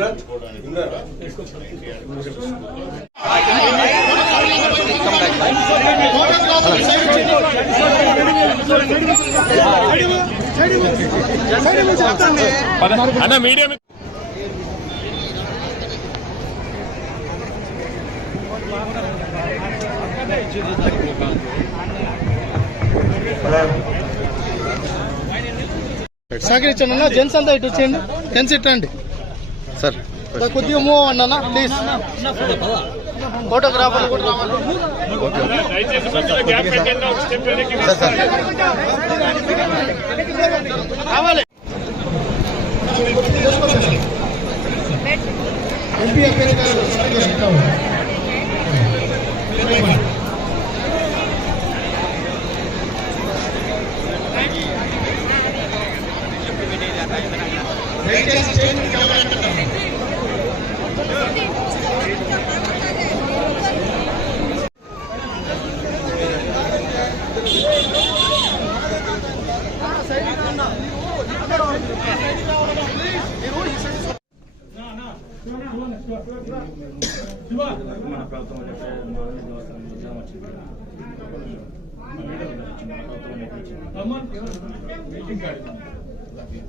చేసుకోవడానికి కూడా అన్న మీడియా సహకరించండి అన్న జెంట్స్ అంతా ఇటు వచ్చేయండి. జెంట్స్ ఇట్టండి సార్. కొద్దిగా మూవ్ అవ్వండి అన్న ప్లీజ్ ఫోటోగ్రాఫర్ కూడా రావాలి. దయచేసి మధ్యలో గ్యాప్ పెట్టండి ఒక స్టెప్ వెనక్కి సార్ సార్ రావాలి ఎంపీ అభ్యర్థి మన ప్రభుత్వం చెప్పే మామూలు వ్యవస్థ మన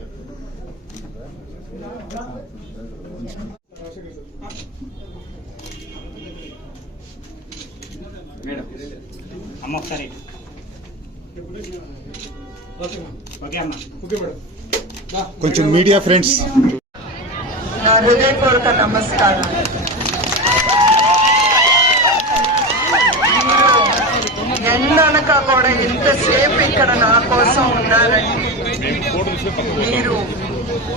ప్రభుత్వం మేడం అమ్మ ఒకసారి. ఓకే అమ్మ. కొంచెం మీడియా ఫ్రెండ్స్. నా హృదయపూర్వక నమస్కారం ఎండనక కూడా ఇంతసేపు ఇక్కడ నా కోసం ఉన్నారండి. మీరు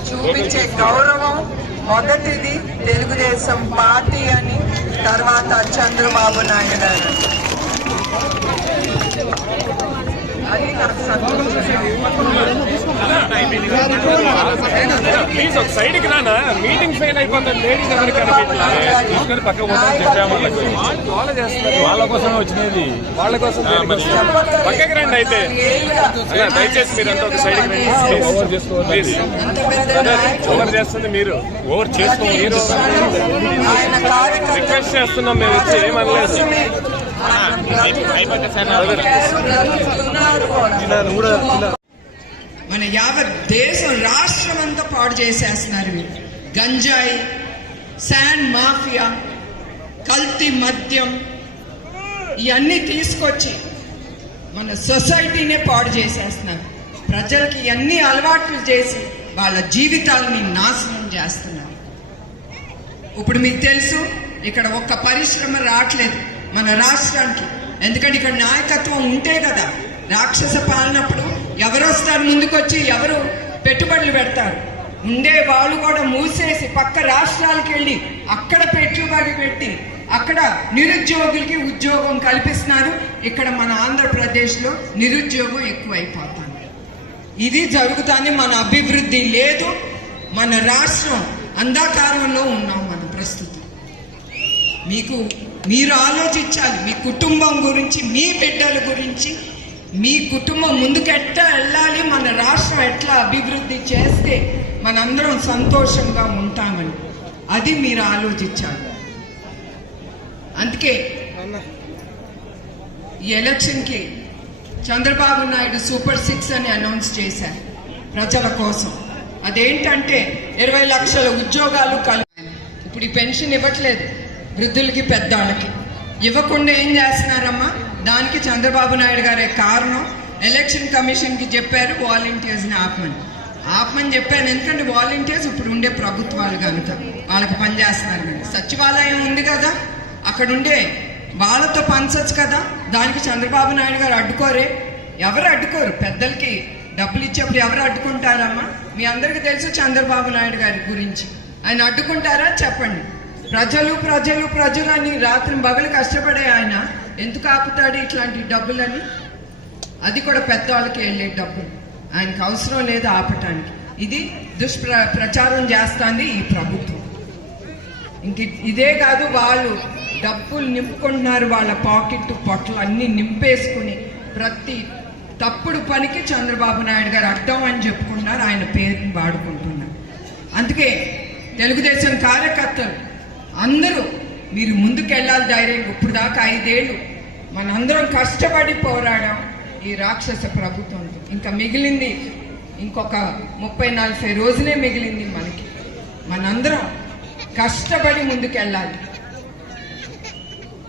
చూపించే గౌరవం మొదటిది తెలుగుదేశం పార్టీ అని తర్వాత చంద్రబాబు నాయుడు గారు. అది నాకు సంతోషం ప్లీజ్ ఒక సైడ్కి రానా మీటింగ్ ఫెయిల్ అయిపోతుంది లేడీస్ ఎవరికి తీసుకొని పక్క పోతాం చెప్పాము వాళ్ళ కోసమే వచ్చినది వాళ్ళ కోసం పక్కకి రండి అయితే అలా దయచేసి మీరంతా ఒక సైడ్కి రండి ఓవర్ చేసుకోవాలి ప్లీజ్ ఓవర్ చేస్తుంది మీరు ఓవర్ చేసుకో మీరు రిక్వెస్ట్ చేస్తున్నాం మేము వచ్చి ఏమనలేదు కోసమే బ్రతుకుతున్నారు కూడా. మన యావత్ దేశం రాష్ట్రం అంతా పాడు చేసేస్తున్నారు గంజాయి శాండ్ మాఫియా కల్తీ మద్యం ఇవన్నీ తీసుకొచ్చి మన సొసైటీనే పాడు చేసేస్తున్నారు. ప్రజలకి ఇవన్నీ అలవాట్లు చేసి వాళ్ళ జీవితాలని నాశనం చేస్తున్నారు. ఇప్పుడు మీకు తెలుసు ఇక్కడ ఒక్క పరిశ్రమ రావట్లేదు మన రాష్ట్రానికి. ఎందుకంటే ఇక్కడ నాయకత్వం ఉంటే కదా రాక్షస పాలనప్పుడు ఎవరు వస్తారు ముందుకొచ్చి ఎవరు పెట్టుబడులు పెడతారు. ఉండే వాళ్ళు కూడా మూసేసి పక్క రాష్ట్రాలకు వెళ్ళి అక్కడ పెట్టుబడి పెట్టి అక్కడ నిరుద్యోగులకి ఉద్యోగం కల్పిస్తున్నారు. ఇక్కడ మన ఆంధ్రప్రదేశ్లో నిరుద్యోగం ఎక్కువైపోతుంది. ఇది జరుగుతుంది మన అభివృద్ధి లేదు. మన రాష్ట్రం అంధాకారంలో ఉన్నాం మనం ప్రస్తుతం. మీకు మీరు ఆలోచించాలి మీ కుటుంబం గురించి మీ బిడ్డల గురించి మీ కుటుంబం ముందుకు ఎట్లా వెళ్ళాలి మన రాష్ట్రం ఎట్లా అభివృద్ధి చేస్తే మనందరం సంతోషంగా ఉంటామని. అది మీరు ఆలోచించాలి. అందుకే ఈ ఎలక్షన్కి చంద్రబాబు నాయుడు సూపర్ సిక్స్ అని అనౌన్స్ చేశారు ప్రజల కోసం. అదేంటంటే ఇరవై లక్షల ఉద్యోగాలు కలిపి ఇప్పుడు ఈ పెన్షన్ ఇవ్వట్లేదు వృద్ధులకి పెద్దవాళ్ళకి ఇవ్వకుండా ఏం చేస్తున్నారమ్మా? దానికి చంద్రబాబు నాయుడు గారే కారణం. ఎలక్షన్ కమిషన్కి చెప్పారు వాలంటీర్స్ని ఆపమని. ఆపమని చెప్పాను. ఎందుకంటే వాలంటీర్స్ ఇప్పుడు ఉండే ప్రభుత్వాలు కనుక వాళ్ళకి పనిచేస్తున్నారు కనుక సచివాలయం ఉంది కదా. అక్కడ ఉండే వాళ్ళతో పనిచచ్చు కదా. దానికి చంద్రబాబు నాయుడు గారు అడ్డుకోరే. ఎవరు అడ్డుకోరు? పెద్దలకి డబ్బులు ఇచ్చేప్పుడు ఎవరు అడ్డుకుంటారమ్మా? మీ అందరికీ తెలుసు చంద్రబాబు నాయుడు గారి గురించి. ఆయన అడ్డుకుంటారా? చెప్పండి. ప్రజలు ప్రజలు ప్రజలు అని రాత్రి బగలు కష్టపడే ఆయన. ఎందుకు ఆపుతాడు ఇట్లాంటి డబ్బులని? అది కూడా పెద్దవాళ్ళకి వెళ్ళే డబ్బులు ఆయనకు అవసరం లేదు ఆపటానికి. ఇది దుష్ప్ర ప్రచారం చేస్తుంది ఈ ప్రభుత్వం. ఇంక ఇదే కాదు వాళ్ళు డబ్బులు నింపుకుంటున్నారు వాళ్ళ పాకెట్ పొట్టలు అన్ని నింపేసుకుని ప్రతి తప్పుడు పనికి చంద్రబాబు నాయుడు గారు అడ్డం అని చెప్పుకుంటున్నారు ఆయన పేరుని వాడుకుంటున్నారు. అందుకే తెలుగుదేశం కార్యకర్తలు అందరూ మీరు ముందుకెళ్ళాలి ధైర్యం ఇప్పుడు దాకా ఐదేళ్ళు మనందరం కష్టపడి పోరాడాం ఈ రాక్షస ప్రభుత్వంతో. ఇంకా మిగిలింది ఇంకొక ముప్పై నలభై రోజులే మిగిలింది మనకి. మనందరం కష్టపడి ముందుకెళ్ళాలి.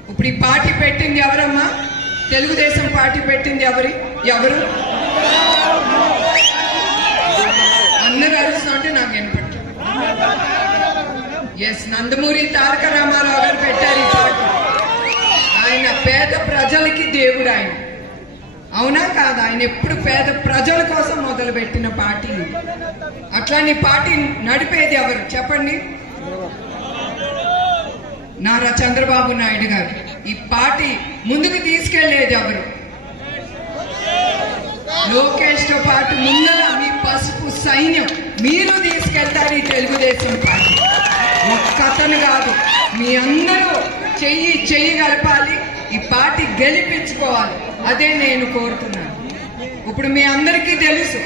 ఇప్పుడు ఈ పార్టీ పెట్టింది ఎవరమ్మా? తెలుగుదేశం పార్టీ పెట్టింది ఎవరి? ఎవరు? అందరూ అరుస్తుంటే నాకు వినపట్లేదు ఎస్ నందమూరి తారక రామారావు గారు పెట్టారు ఈ ఆయన పేద ప్రజలకి దేవుడు ఆయన. అవునా కాదు? ఆయన ఎప్పుడు పేద ప్రజల కోసం మొదలుపెట్టిన పార్టీ అట్లాని పార్టీ నడిపేది ఎవరు? చెప్పండి. నారా చంద్రబాబు నాయుడు గారు. ఈ పార్టీ ముందుకు తీసుకెళ్ళేది ఎవరు? లోకేష్తో పాటు ముందర మీ పసుపు సైన్యం. మీరు తీసుకెళ్తారు ఈ తెలుగుదేశం పార్టీ. అతను కాదు మీ అందరూ చెయ్యి చెయ్యి కలపాలి ఈ పార్టీ గెలిపించుకోవాలి. అదే నేను కోరుతున్నాను. ఇప్పుడు మీ అందరికీ తెలుసు